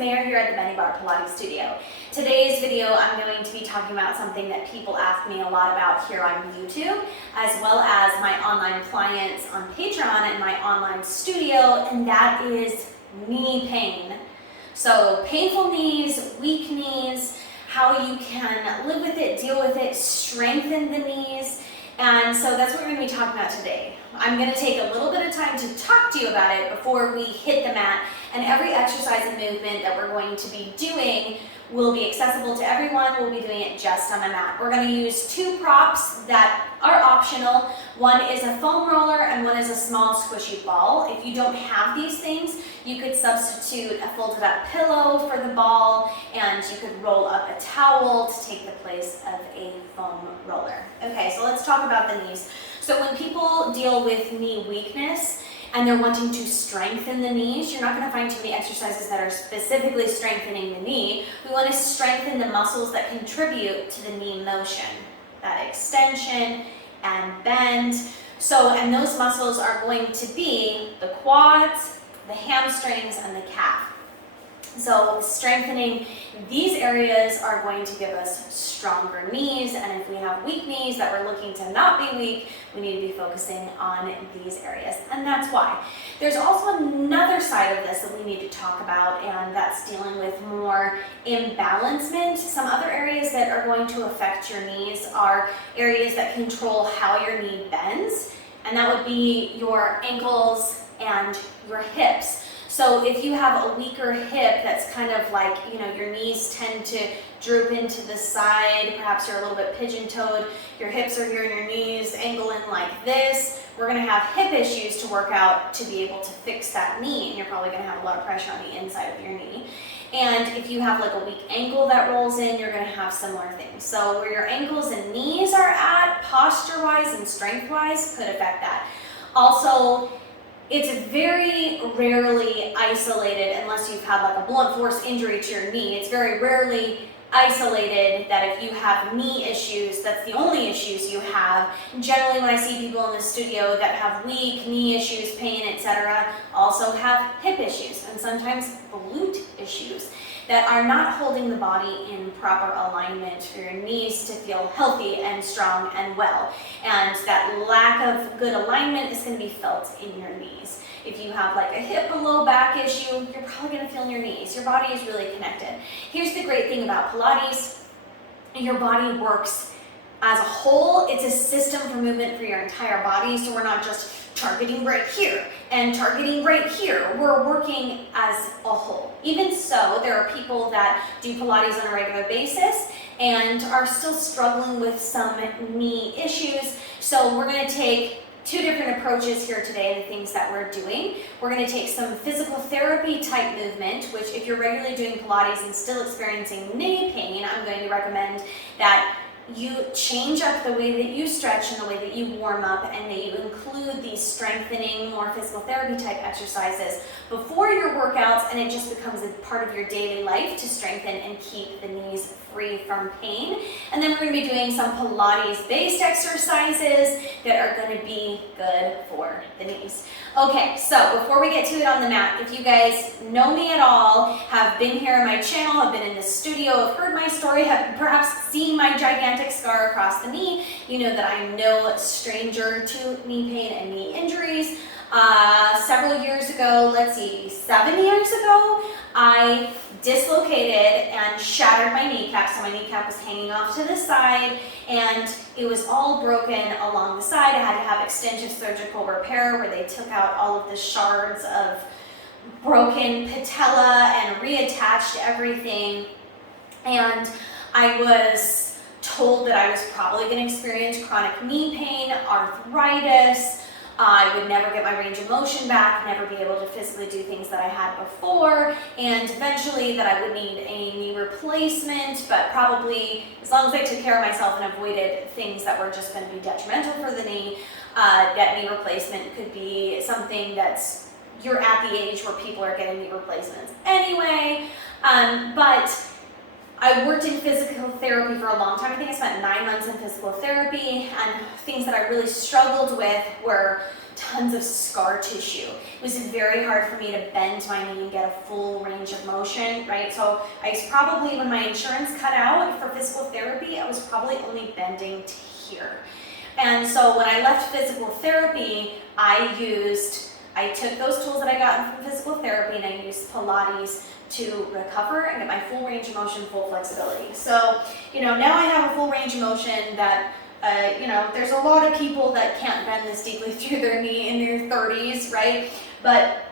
Mayor here at the Bennie Barre Pilates studio. Today's video I'm going to be talking about something that people ask me a lot about here on YouTube, as well as my online clients on Patreon and my online studio, and that is knee pain. So painful knees, weak knees, how you can live with it, deal with it, strengthen the knees. And so that's what we're going to be talking about today. I'm going to take a little bit of time to talk to you about it before we hit the mat, and every exercise and movement that we're going to be doing will be accessible to everyone. We'll be doing it just on the mat. We're going to use two props that are optional. One is a foam roller and one is a small squishy ball. If you don't have these things, you could substitute a folded up pillow for the ball, and you could roll up a towel to take the place of a foam roller. Okay, so let's talk about the knees. So when people deal with knee weakness and they're wanting to strengthen the knees, you're not going to find too many exercises that are specifically strengthening the knee. We want to strengthen the muscles that contribute to the knee motion, that extension and bend. And those muscles are going to be the quads, the hamstrings, and the calf. So strengthening these areas are going to give us stronger knees, and if we have weak knees that we're looking to not be weak, we need to be focusing on these areas, and that's why. There's also another side of this that we need to talk about, and that's dealing with more imbalancement. Some other areas that are going to affect your knees are areas that control how your knee bends, and that would be your ankles and your hips. So if you have a weaker hip that's kind of like, your knees tend to droop into the side, perhaps you're a little bit pigeon-toed, your hips are here and your knees angle in like this, we're going to have hip issues to work out to be able to fix that knee, and you're probably going to have a lot of pressure on the inside of your knee. And if you have like a weak ankle that rolls in, you're going to have similar things. So where your ankles and knees are at, posture-wise and strength-wise, could affect that. Also, it's very rarely isolated unless you've had like a blunt force injury to your knee. It's very rarely isolated that if you have knee issues, that's the only issues you have. Generally, when I see people in the studio that have weak knee issues, pain, etc., also have hip issues and sometimes glute issues that are not holding the body in proper alignment for your knees to feel healthy and strong and well. And that lack of good alignment is going to be felt in your knees. If you have like a hip or low back issue, you're probably going to feel in your knees. Your body is really connected. Here's the great thing about Pilates. Your body works as a whole. It's a system for movement for your entire body, so we're not just targeting right here and targeting right here. We're working as a whole. Even so, there are people that do Pilates on a regular basis and are still struggling with some knee issues. So we're going to take two different approaches here today, the things that we're doing. We're going to take some physical therapy type movement, which if you're regularly doing Pilates and still experiencing knee pain, I'm going to recommend that you change up the way that you stretch and the way that you warm up, and that you include these strengthening, more physical therapy type exercises before your workouts, and it just becomes a part of your daily life to strengthen and keep the knees free from pain. And then we're going to be doing some Pilates based exercises that are going to be good for the knees. Okay, so before we get to it on the mat, if you guys know me at all, have been here on my channel, have been in the studio, have heard my story, have perhaps seen my gigantic scar across the knee, you know that I'm no stranger to knee pain and knee injuries. Several years ago, 7 years ago, I dislocated and shattered my kneecap. So my kneecap was hanging off to the side and it was all broken along the side. I had to have extensive surgical repair where they took out all of the shards of broken patella and reattached everything. And I was told that I was probably going to experience chronic knee pain, arthritis. I would never get my range of motion back, never be able to physically do things that I had before, and eventually that I would need a knee replacement, but probably as long as I took care of myself and avoided things that were just going to be detrimental for the knee, that knee replacement could be something that's, you're at the age where people are getting knee replacements anyway, but I worked in physical therapy for a long time. I think I spent 9 months in physical therapy, and things that I really struggled with were tons of scar tissue. It was very hard for me to bend my knee and get a full range of motion, right? So I was probably, when my insurance cut out for physical therapy, I was probably only bending to here. And so when I left physical therapy, I took those tools that I got from physical therapy and I used Pilates to recover and get my full range of motion, full flexibility. So, now I have a full range of motion that, there's a lot of people that can't bend this deeply through their knee in their 30s, right? But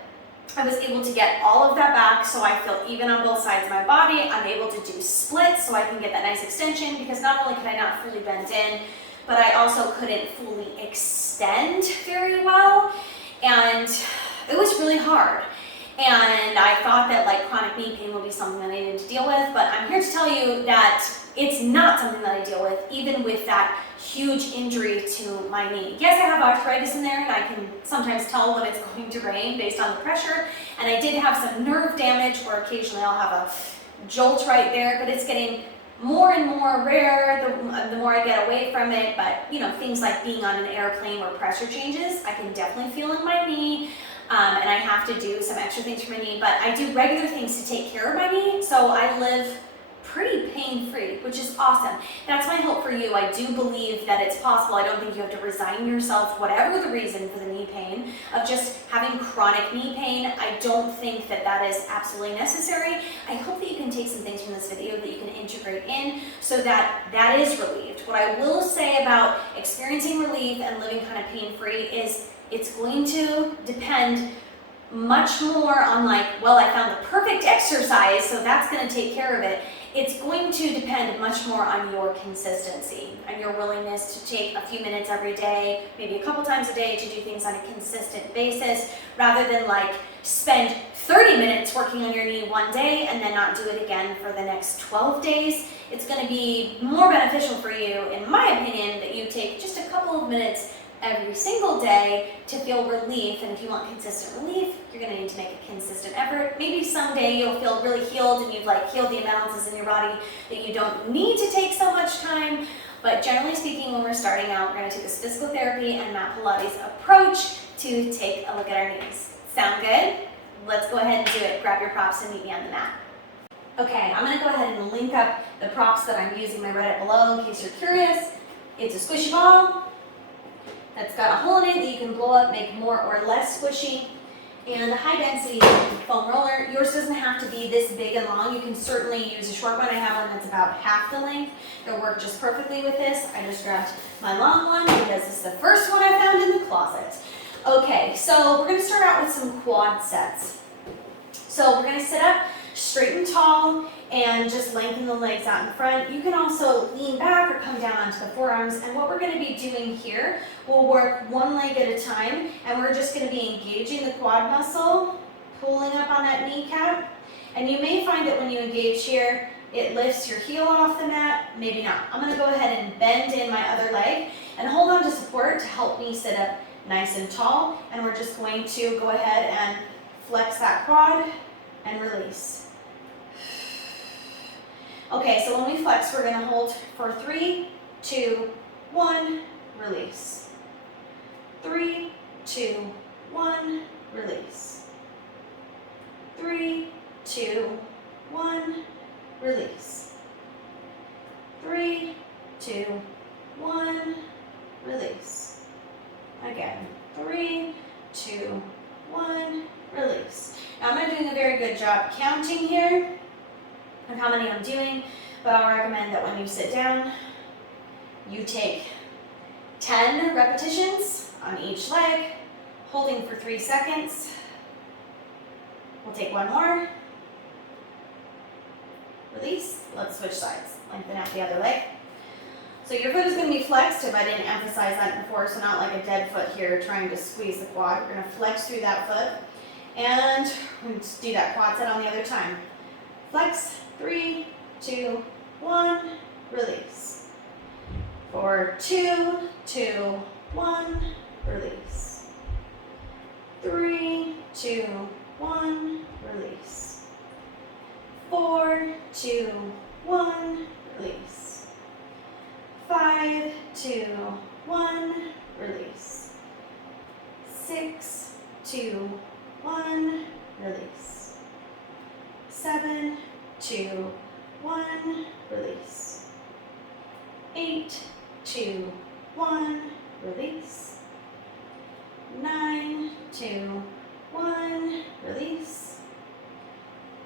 I was able to get all of that back so I feel even on both sides of my body. I'm able to do splits so I can get that nice extension, because not only could I not fully bend in, but I also couldn't fully extend very well. And it was really hard. And I thought that like chronic knee pain would be something that I needed to deal with, but I'm here to tell you that it's not something that I deal with, even with that huge injury to my knee. Yes, I have arthritis in there, and I can sometimes tell when it's going to rain based on the pressure. And I did have some nerve damage where occasionally I'll have a jolt right there, but it's getting more and more rare the more I get away from it. But things like being on an airplane where pressure changes, I can definitely feel in my knee. And I have to do some extra things for my knee, but I do regular things to take care of my knee, so I live pretty pain-free, which is awesome. That's my hope for you. I do believe that it's possible. I don't think you have to resign yourself, whatever the reason for the knee pain, of just having chronic knee pain. I don't think that that is absolutely necessary. I hope that you can take some things from this video that you can integrate in so that that is relieved. What I will say about experiencing relief and living kind of pain-free is it's going to depend much more on I found the perfect exercise, so that's going to take care of it. It's going to depend much more on your consistency and your willingness to take a few minutes every day, maybe a couple times a day, to do things on a consistent basis, rather than spend 30 minutes working on your knee one day and then not do it again for the next 12 days. It's going to be more beneficial for you, in my opinion, that you take just a couple of minutes every single day to feel relief. And if you want consistent relief, you're going to need to make a consistent effort. Maybe someday you'll feel really healed and you've healed the imbalances in your body that you don't need to take so much time. But generally speaking, when we're starting out, we're going to take this physical therapy and mat Pilates approach to take a look at our knees. Sound good? Let's go ahead and do it. Grab your props and meet me on the mat. Okay, I'm going to go ahead and link up the props that I'm using, my Reddit below, in case you're curious. It's a squishy ball that's got a hole in it that you can blow up, make more or less squishy, and a high density foam roller. Yours doesn't have to be this big and long. You can certainly use a short one. I have one that's about half the length. It'll work just perfectly with this. I just grabbed my long one because this is the first one I found in the closet. Okay, so we're going to start out with some quad sets. So we're going to sit up straight and tall and just lengthen the legs out in front. You can also lean back or come down onto the forearms. And what we're going to be doing here, we'll work one leg at a time, and we're just going to be engaging the quad muscle, pulling up on that kneecap. And you may find that when you engage here, it lifts your heel off the mat, maybe not. I'm going to go ahead and bend in my other leg and hold on to support to help me sit up nice and tall. And we're just going to go ahead and flex that quad and release. Okay, so when we flex, we're going to hold for 3, 2, 1, release. 3, 2, 1, release. 3, 2, 1, release. 3, 2, 1, release. Again, 3, 2, 1, release. Now I'm not doing a very good job counting here of how many I'm doing, but I'll recommend that when you sit down, you take 10 repetitions on each leg, holding for 3 seconds. We'll take one more. Release. Let's switch sides. Lengthen out the other leg. So your foot is going to be flexed, if I didn't emphasize that before, so not like a dead foot here trying to squeeze the quad. We're going to flex through that foot, and we're going to do that quad set on the other time. Flex. 3, 2, 1, release. For 2, 2, 1, release. 3, 2, 1, release. 4, 2, 1, release. 5, 2, 1, release. 6, 2, 1, release. 7, 2, 1, release. 8, 2, 1, release. 9, 2, 1, release.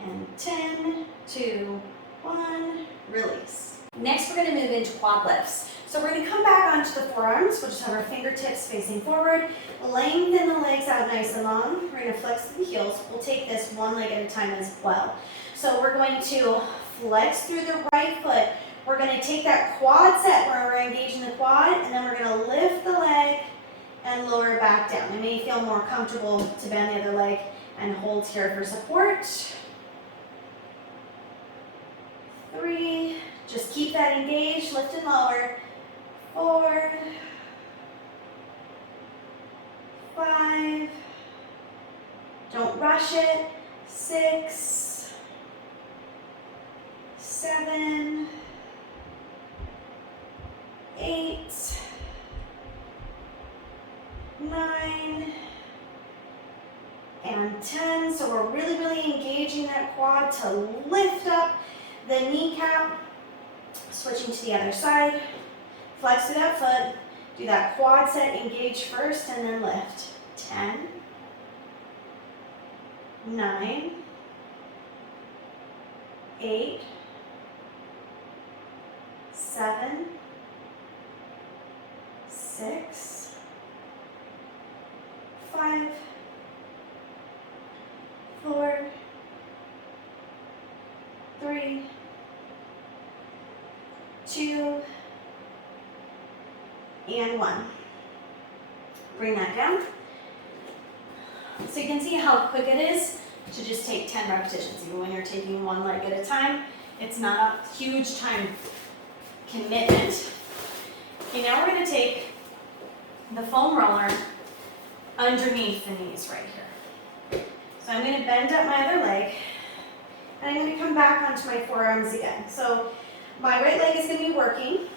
And 10, 2, 1, release. Next, we're going to move into quad lifts. So we're going to come back onto the forearms. We'll just have our fingertips facing forward. Lengthen the legs out nice and long. We're going to flex the heels. We'll take this one leg at a time as well. So we're going to flex through the right foot. We're going to take that quad set where we're engaging the quad, and then we're going to lift the leg and lower it back down. It may feel more comfortable to bend the other leg and hold here for support. 3, just keep that engaged, lift and lower. 4, 5, don't rush it. 6, 7, 8, 9, and 10. So we're really engaging that quad to lift up the kneecap. Switching to the other side. Flex through that foot. Do that quad set, engage first, and then lift. 10, 9, 8, 7, 6, 5, 4, 3, 2, and 1. Bring that down. So you can see how quick it is to just take 10 repetitions, even when you're taking one leg at a time. It's not a huge time commitment. Okay, now we're going to take the foam roller underneath the knees right here. So I'm going to bend up my other leg, and I'm going to come back onto my forearms again. So my right leg is going to be working,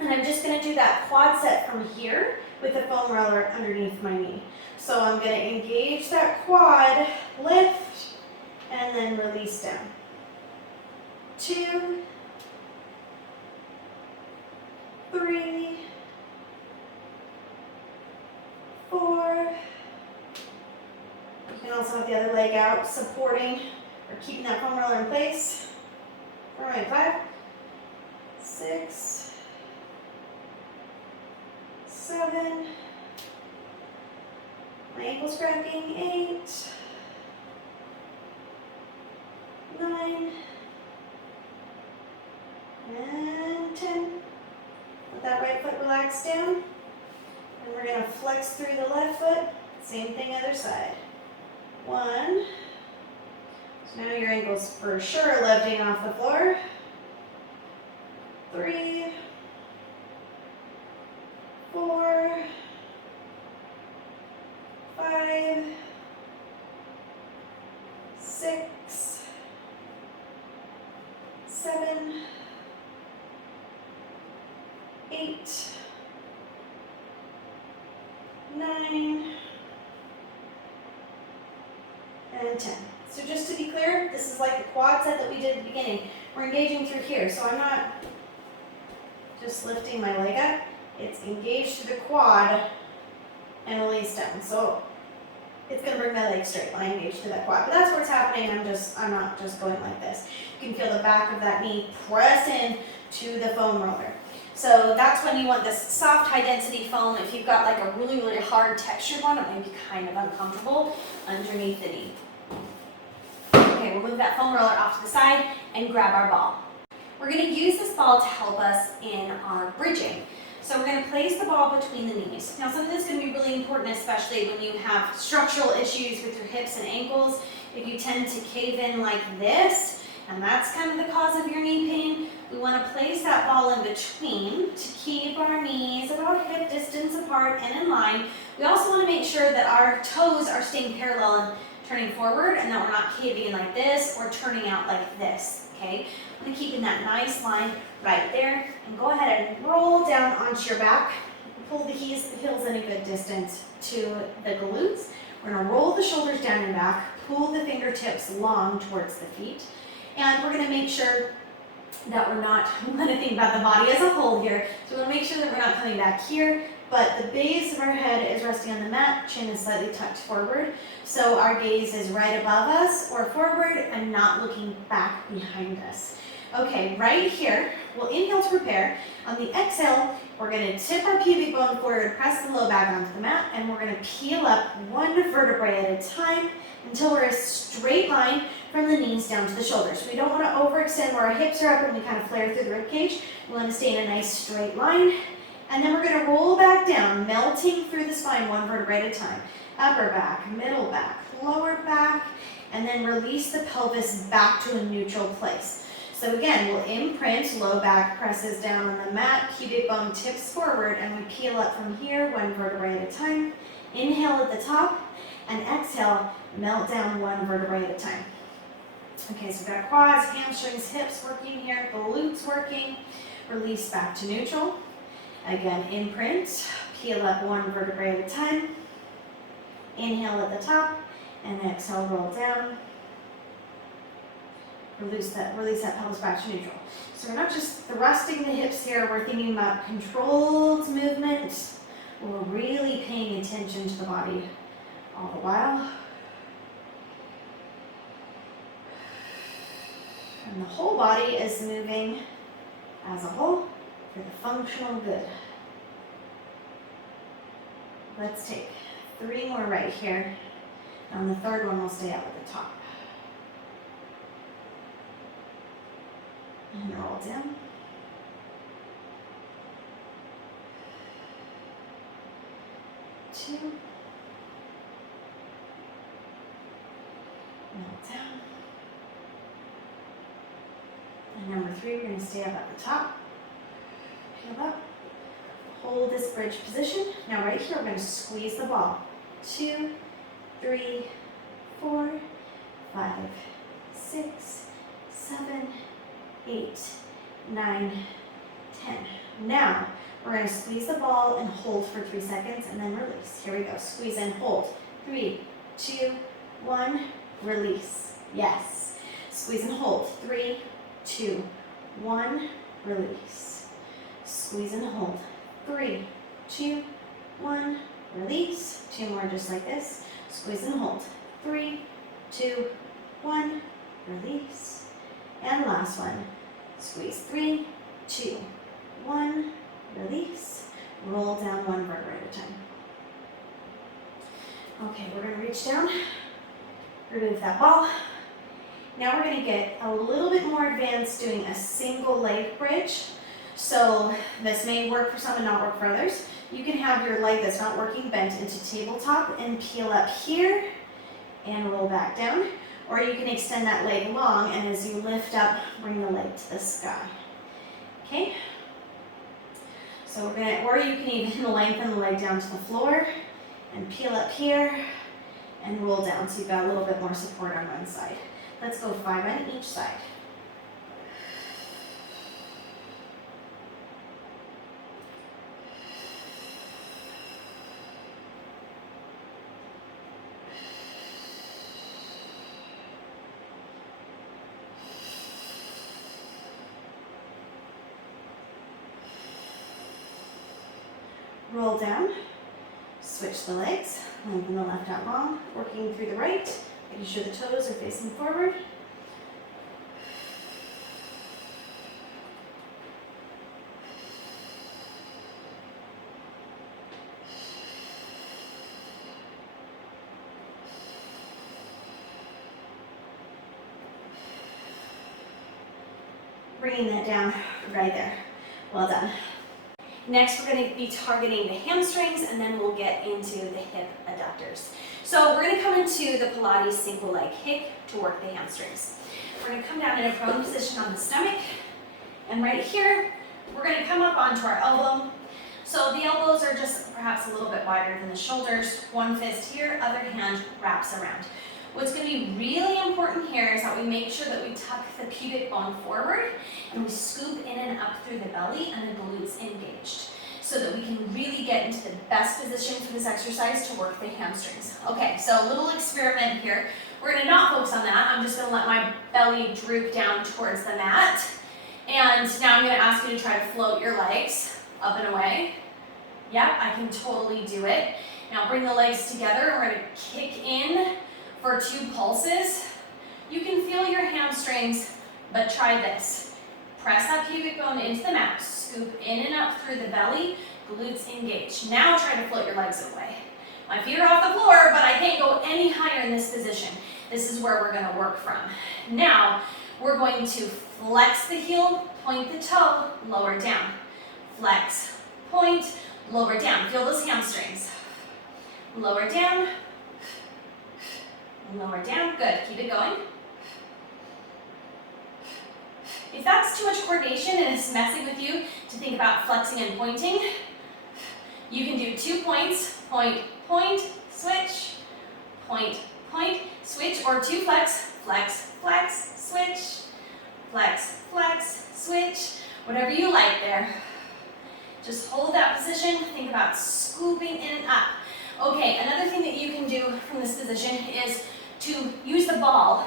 and I'm just going to do that quad set from here with the foam roller underneath my knee. So I'm going to engage that quad, lift, and then release down. 2, 3, 4. You can also have the other leg out, supporting or keeping that foam roller in place. All right, 5, 6, 7. My ankle's cracking. 8, 9, and 10. Let that right foot relax down. And we're going to flex through the left foot. Same thing other side. 1. So now your ankle's for sure lifting off the floor. 3, 4, 5, 6, 7, 8, 9, and 10. So just to be clear, this is like the quad set that we did at the beginning. We're engaging through here, so I'm not just lifting my leg up. It's engaged to the quad and release down. So it's going to bring my leg straight when I engage to that quad. But that's what's happening. I'm not just going like this. You can feel the back of that knee press in to the foam roller. So that's when you want this soft, high-density foam. If you've got like a really hard textured one, it may be kind of uncomfortable underneath the knee. Okay, we'll move that foam roller off to the side and grab our ball. We're going to use this ball to help us in our bridging. So we're going to place the ball between the knees. Now something that's going to be really important, especially when you have structural issues with your hips and ankles. If you tend to cave in like this, and that's kind of the cause of your knee pain, we want to place that ball in between to keep our knees about hip distance apart and in line. We also want to make sure that our toes are staying parallel and turning forward, and that we're not caving in like this or turning out like this. okay? I'm gonna keep in that nice line right there, and go ahead and roll down onto your back. Pull the heels in a good distance to the glutes. We're gonna roll the shoulders down and back, pull the fingertips long towards the feet, and we're gonna make sure that we're not, we want to think about the body as a whole here, so we want to make sure that we're not coming back here, but the base of our head is resting on the mat, chin is slightly tucked forward, so our gaze is right above us or forward and not looking back behind us. Okay, right here, we'll inhale to prepare. On the exhale, we're going to tip our pubic bone forward, press the low back onto the mat, and we're going to peel up one vertebrae at a time until we're a straight line from the knees down to the shoulders. We don't want to overextend where our hips are up and we kind of flare through the rib cage. We want to stay in a nice straight line. And then we're going to roll back down, melting through the spine one vertebrae at a time. Upper back, middle back, lower back, and then release the pelvis back to a neutral place. So again, we'll imprint, low back presses down on the mat, pubic bone tips forward, and we peel up from here one vertebrae at a time. Inhale at the top, and exhale, melt down one vertebrae at a time. Okay, so we've got quads, hamstrings, hips working here, glutes working. Release back to neutral. Again, imprint, peel up one vertebrae at a time. Inhale at the top, and exhale, roll down. Release that pelvis back to neutral. So we're not just thrusting the hips here, we're thinking about controlled movement. We're really paying attention to the body all the while. And the whole body is moving as a whole for the functional good. Let's take 3 more right here. On the third one, we'll stay up at the top. And roll down. Two. Melt down. And number 3, we're going to stay up at the top. Peel up. Hold this bridge position. Now right here, we're going to squeeze the ball. 2, 3, 4, 5, 6, 7, 8, 9, 10. Now, we're going to squeeze the ball and hold for 3 seconds and then release. Here we go. Squeeze and hold. 3, 2, 1, release. Yes. Squeeze and hold. 3, 2, 1, release. Squeeze and hold. 3, 2, 1, release. 2 more just like this. Squeeze and hold. 3, 2, 1, release. And last one. Squeeze. 3, 2, 1, release. Roll down one vertebrae at a time. Okay, we're going to reach down, remove that ball. Now we're going to get a little bit more advanced doing a single leg bridge. So this may work for some and not work for others. You can have your leg that's not working bent into tabletop and peel up here and roll back down. Or you can extend that leg long, and as you lift up, bring the leg to the sky. Okay? So we're gonna, or you can even lengthen the leg down to the floor and peel up here and roll down so you've got a little bit more support on one side. Let's go 5 on each side. Roll down, switch the legs, lengthen the left out long, working through the right, making sure the toes are facing forward. Bringing that down right there. Well done. Next, we're going to be targeting the hamstrings, and then we'll get into the hip adductors. So we're going to come into the Pilates single leg kick to work the hamstrings. We're going to come down in a prone position on the stomach, and right here, we're going to come up onto our elbow. So the elbows are just perhaps a little bit wider than the shoulders. One fist here, other hand wraps around. What's going to be really important here is that we make sure that we tuck the pubic bone forward and we scoop in and up through the belly and the glutes engaged, so that we can really get into the best position for this exercise to work the hamstrings. Okay, so a little experiment here. We're going to not focus on that. I'm just going to let my belly droop down towards the mat. And now I'm going to ask you to try to float your legs up and away. Yep, I can totally do it. Now bring the legs together. We're going to kick in for 2 pulses. You can feel your hamstrings, but try this. Press that pubic bone into the mat. Scoop in and up through the belly, glutes engaged. Now try to float your legs away. My feet are off the floor, but I can't go any higher in this position. This is where we're going to work from. Now, we're going to flex the heel, point the toe, lower down. Flex, point, lower down. Feel those hamstrings. Lower down, lower down. Good. Keep it going. If that's too much coordination and it's messing with you to think about flexing and pointing, you can do 2 points, point, point, switch, point, point, switch, or 2 flex, flex, flex, switch, flex, flex, switch, whatever you like there. Just hold that position, think about scooping in and up. Okay, another thing that you can do from this position is to use the ball.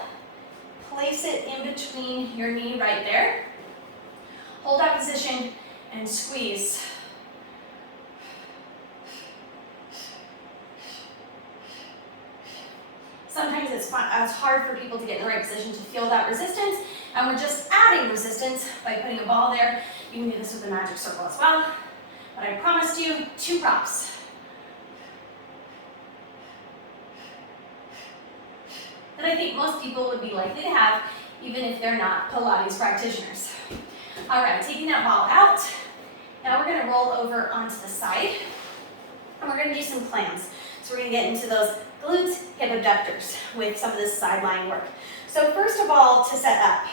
Place it in between your knee right there. Hold that position and squeeze. Sometimes it's hard for people to get in the right position to feel that resistance, and we're just adding resistance by putting a ball there. You can do this with the magic circle as well, but I promised you 2 props. That I think most people would be likely to have, even if they're not Pilates practitioners. All right, taking that ball out. Now we're going to roll over onto the side, and we're going to do some clams. So we're going to get into those glutes, hip abductors with some of this sideline work. So first of all, to set up,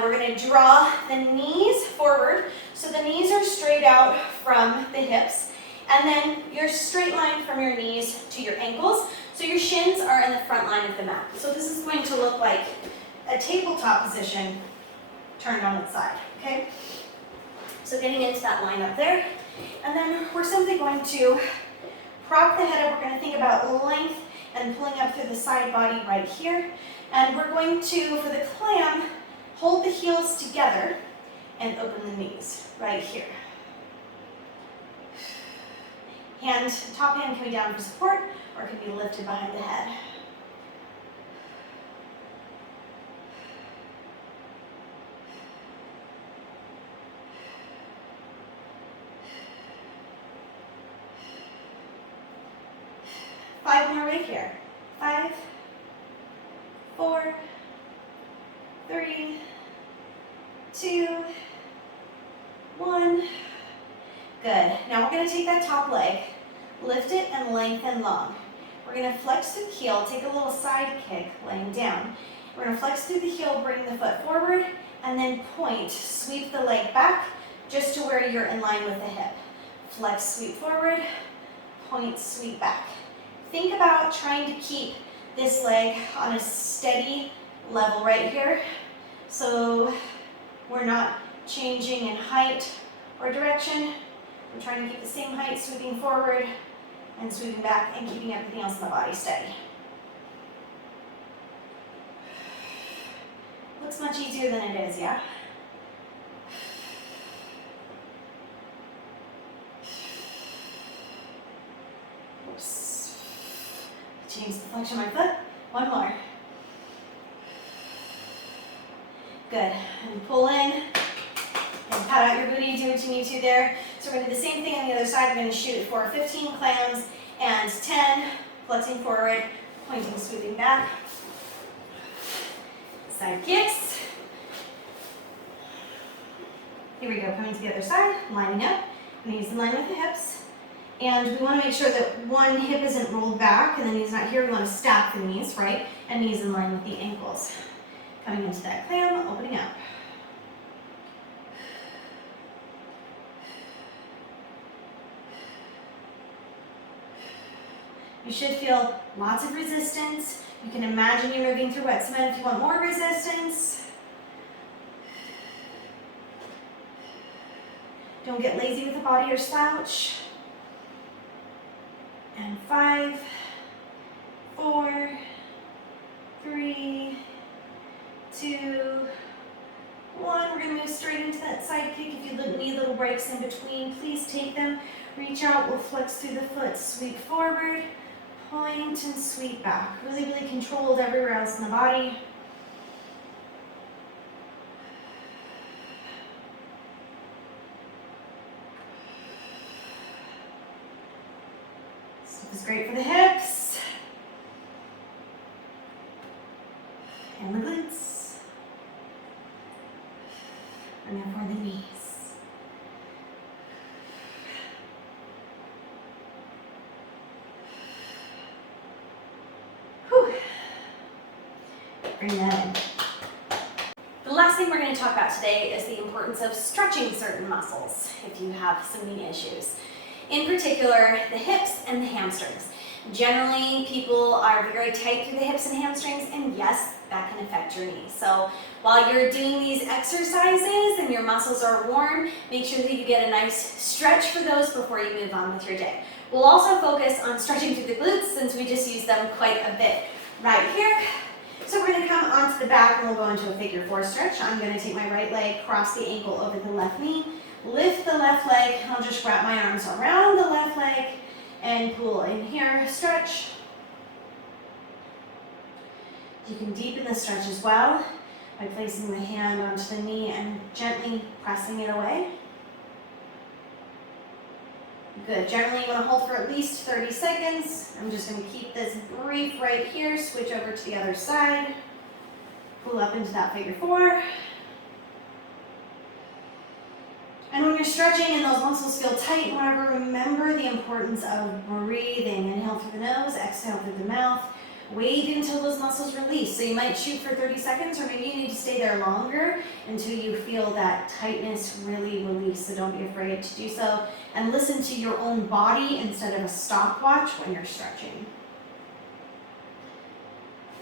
we're going to draw the knees forward. So the knees are straight out from the hips, and then you're straight line from your knees to your ankles. So your shins are in the front line of the mat. So this is going to look like a tabletop position turned on its side, okay? So getting into that line up there. And then we're simply going to prop the head up. We're going to think about length and pulling up through the side body right here. And we're going to, for the clam, hold the heels together and open the knees right here. Top hand can be down for support, or it can be lifted behind the head. Five more right here. 5, 4, 3, 2, 1. Good. Now we're going to take that top leg, lift it and lengthen long. We're going to flex through the heel, take a little side kick laying down. We're going to flex through the heel, bring the foot forward, and then point. Sweep the leg back just to where you're in line with the hip. Flex, sweep forward, point, sweep back. Think about trying to keep this leg on a steady level right here, so we're not changing in height or direction. We're trying to keep the same height, sweeping forward and sweeping back and keeping everything else in the body steady. Looks much easier than it is, yeah? Oops. Change the flexion of my foot. One more. Good. And pull in. And pat out your booty, do what you need to there. So we're going to do the same thing on the other side. We're going to shoot it for 15 clams and 10, flexing forward, pointing, sweeping back. Side kicks. Here we go, coming to the other side, lining up, knees in line with the hips. And we want to make sure that one hip isn't rolled back and the knee's not here. We want to stack the knees, right? And knees in line with the ankles. Coming into that clam, opening up. You should feel lots of resistance. You can imagine you're moving through wet cement if you want more resistance. Don't get lazy with the body or slouch. And 5, 4, 3, 2, 1. We're going to move straight into that side kick. If you need little breaks in between, please take them. Reach out, we'll flex through the foot, sweep forward, point and sweep back. Really, really controlled everywhere else in the body. This is great for the hips and the glutes, and therefore the knees. Whew. Bring that in. The last thing we're going to talk about today is the importance of stretching certain muscles if you have some knee issues. In particular, the hips and the hamstrings. Generally, people are very tight through the hips and hamstrings, and yes, that can affect your knees. So while you're doing these exercises and your muscles are warm, make sure that you get a nice stretch for those before you move on with your day. We'll also focus on stretching through the glutes since we just use them quite a bit right here. So we're going to come onto the back and we'll go into a figure 4 stretch. I'm going to take my right leg, cross the ankle over the left knee, lift the left leg. I'll just wrap my arms around the left leg and pull in here, stretch. You can deepen the stretch as well by placing the hand onto the knee and gently pressing it away. Good. Generally, you want to hold for at least 30 seconds. I'm just going to keep this brief right here, switch over to the other side, pull up into that figure 4. And when you're stretching and those muscles feel tight and whatever, remember the importance of breathing. Inhale through the nose, exhale through the mouth. Wait until those muscles release. So you might shoot for 30 seconds, or maybe you need to stay there longer until you feel that tightness really release. So don't be afraid to do so. And listen to your own body instead of a stopwatch when you're stretching.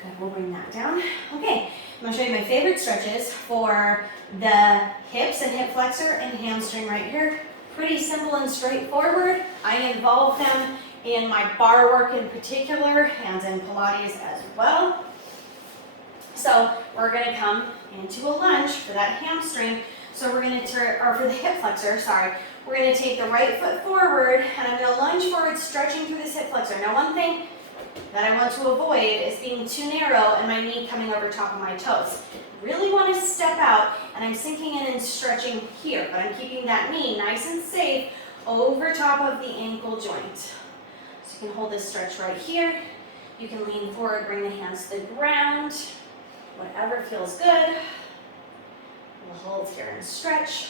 Good, we'll bring that down. Okay, I'm going to show you my favorite stretches for the hips and hip flexor and hamstring right here. Pretty simple and straightforward. I involve them in my bar work in particular, hands in Pilates as well. So we're going to come into a lunge for that hamstring. So we're going to turn, or for the hip flexor, sorry. We're going to take the right foot forward and I'm going to lunge forward, stretching through this hip flexor. Now one thing that I want to avoid is being too narrow and my knee coming over top of my toes. Really want to step out and I'm sinking in and stretching here, but I'm keeping that knee nice and safe over top of the ankle joint. So you can hold this stretch right here. You can lean forward, bring the hands to the ground, whatever feels good. We'll hold here and stretch.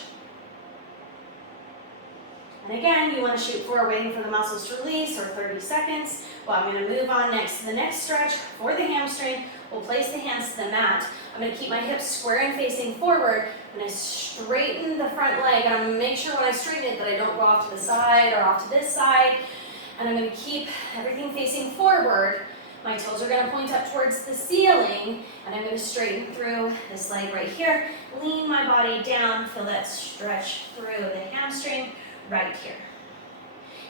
And again, you want to shoot forward, waiting for the muscles to release, or 30 seconds. Well, I'm going to move on next to the next stretch for the hamstring. We'll place the hands to the mat. I'm going to keep my hips square and facing forward. I'm going to straighten the front leg, and I'm going to make sure when I straighten it that I don't go off to the side or off to this side. And I'm going to keep everything facing forward. My toes are going to point up towards the ceiling, and I'm going to straighten through this leg right here. Lean my body down, feel that stretch through the hamstring right here.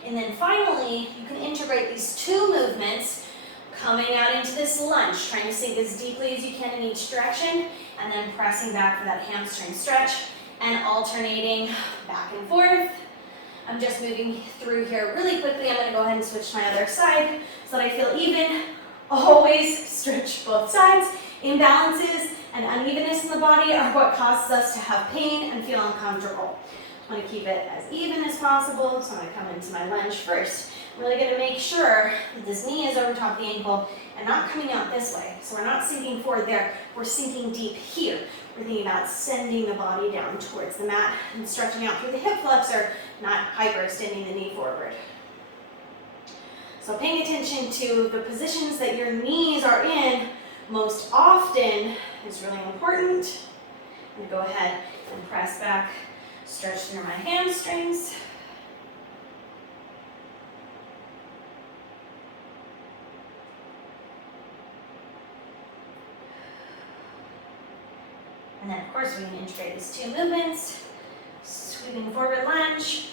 And then finally, you can integrate these two movements, coming out into this lunge, trying to sink as deeply as you can in each direction, and then pressing back for that hamstring stretch, and alternating back and forth. I'm just moving through here really quickly. I'm going to go ahead and switch to my other side so that I feel even. Always stretch both sides. Imbalances and unevenness in the body are what causes us to have pain and feel uncomfortable. I want to keep it as even as possible, so I'm going to come into my lunge first. I'm really going to make sure that this knee is over top of the ankle and not coming out this way. So we're not sinking forward there, we're sinking deep here. We're thinking about sending the body down towards the mat and stretching out through the hip flexor, not hyperextending the knee forward. So paying attention to the positions that your knees are in most often is really important. I'm going to go ahead and press back, stretch through my hamstrings. So we can integrate these two movements. Sweeping forward lunge,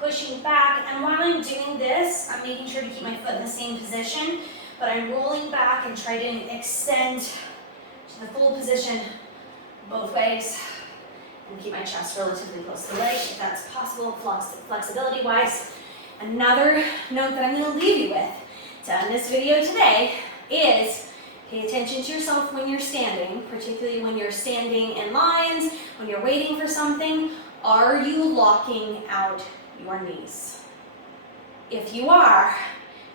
pushing back, and while I'm doing this, I'm making sure to keep my foot in the same position, but I'm rolling back and try to extend to the full position both ways, and keep my chest relatively close to the leg if that's possible, flexibility-wise. Another note that I'm going to leave you with to end this video today is pay attention to yourself when you're standing, particularly when you're standing in lines, when you're waiting for something. Are you locking out your knees? If you are,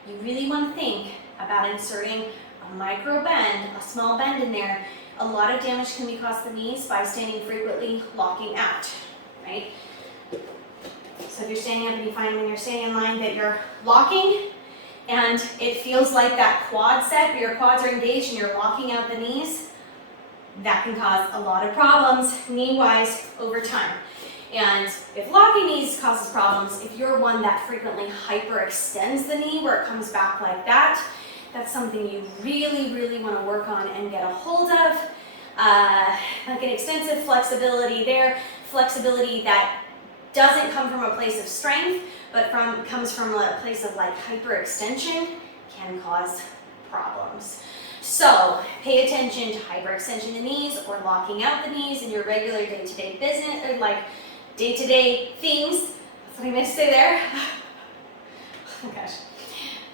you really want to think about inserting a micro bend, a small bend in there. A lot of damage can be caused to the knees by standing frequently, locking out, right? So if you're standing up and you find when you're standing in line that you're locking and it feels like that quad set, where your quads are engaged and you're locking out the knees, that can cause a lot of problems knee-wise over time. And if locking knees causes problems, if you're one that frequently hyperextends the knee where it comes back like that, that's something you really, really want to work on and get a hold of. Like an extensive flexibility there, flexibility that doesn't come from a place of strength, but comes from a place of like hyperextension, can cause problems. So pay attention to hyperextension of the knees or locking out the knees in your regular day-to-day business, or like day-to-day things. That's what I meant to say there. Oh gosh.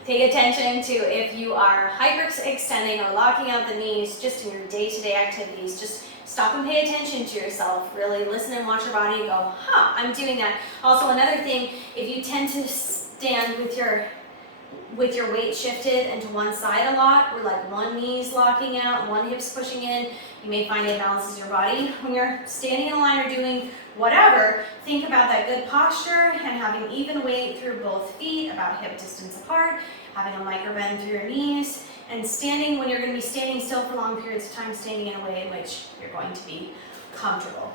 Pay attention to if you are hyperextending or locking out the knees just in your day-to-day activities. Just stop and pay attention to yourself. Really listen and watch your body and go, huh, I'm doing that. Also, another thing, if you tend to stand with your weight shifted into one side a lot, where like one knee's locking out, one hip's pushing in, you may find it balances your body. When you're standing in a line or doing whatever, think about that good posture and having even weight through both feet, about hip distance apart, having a micro bend through your knees, and standing when you're going to be standing still for long periods of time, standing in a way in which you're going to be comfortable.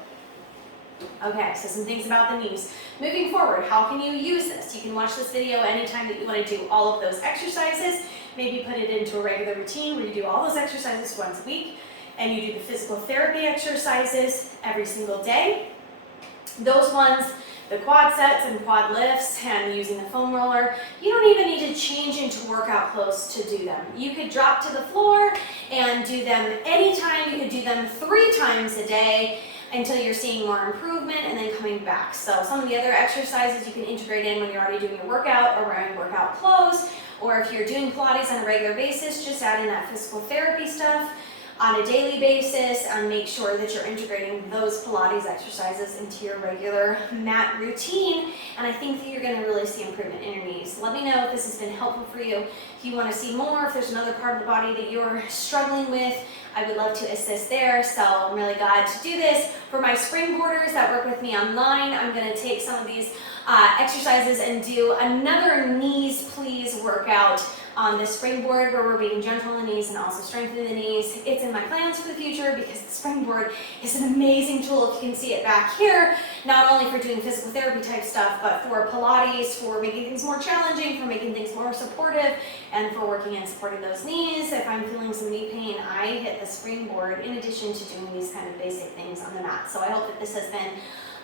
Okay, so some things about the knees. Moving forward, how can you use this? You can watch this video anytime that you want to do all of those exercises. Maybe put it into a regular routine where you do all those exercises once a week, and you do the physical therapy exercises every single day. Those ones, the quad sets and quad lifts and using the foam roller, you don't even need to change into workout clothes to do them. You could drop to the floor and do them anytime. You could do them 3 times a day until you're seeing more improvement and then coming back. So some of the other exercises you can integrate in when you're already doing your workout or wearing workout clothes, or if you're doing Pilates on a regular basis, just add in that physical therapy stuff on a daily basis and make sure that you're integrating those Pilates exercises into your regular mat routine. And I think that you're going to really see improvement in your knees. Let me know if this has been helpful for you. If you want to see more, if there's another part of the body that you're struggling with, I would love to assist there. So I'm really glad to do this. For my springboarders that work with me online, I'm going to take some of these exercises and do another knees please workout on the springboard where we're being gentle on the knees and also strengthening the knees. It's in my plans for the future because the springboard is an amazing tool, if you can see it back here, not only for doing physical therapy type stuff, but for Pilates, for making things more challenging, for making things more supportive, and for working and supporting those knees. If I'm feeling some knee pain, I hit the springboard in addition to doing these kind of basic things on the mat. So I hope that this has been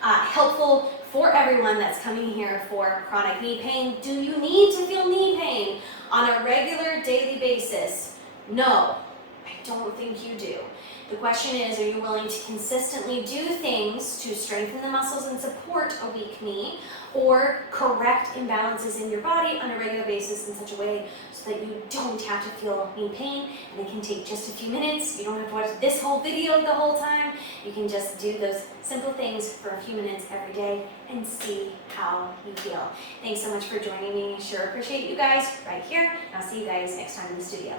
helpful for everyone that's coming here for chronic knee pain. Do you need to feel knee pain on a regular daily basis? No, I don't think you do. The question is, are you willing to consistently do things to strengthen the muscles and support a weak knee, or correct imbalances in your body on a regular basis in such a way so that you don't have to feel knee pain, and it can take just a few minutes. You don't have to watch this whole video the whole time. You can just do those simple things for a few minutes every day and see how you feel. Thanks so much for joining me. Sure appreciate you guys right here. I'll see you guys next time in the studio.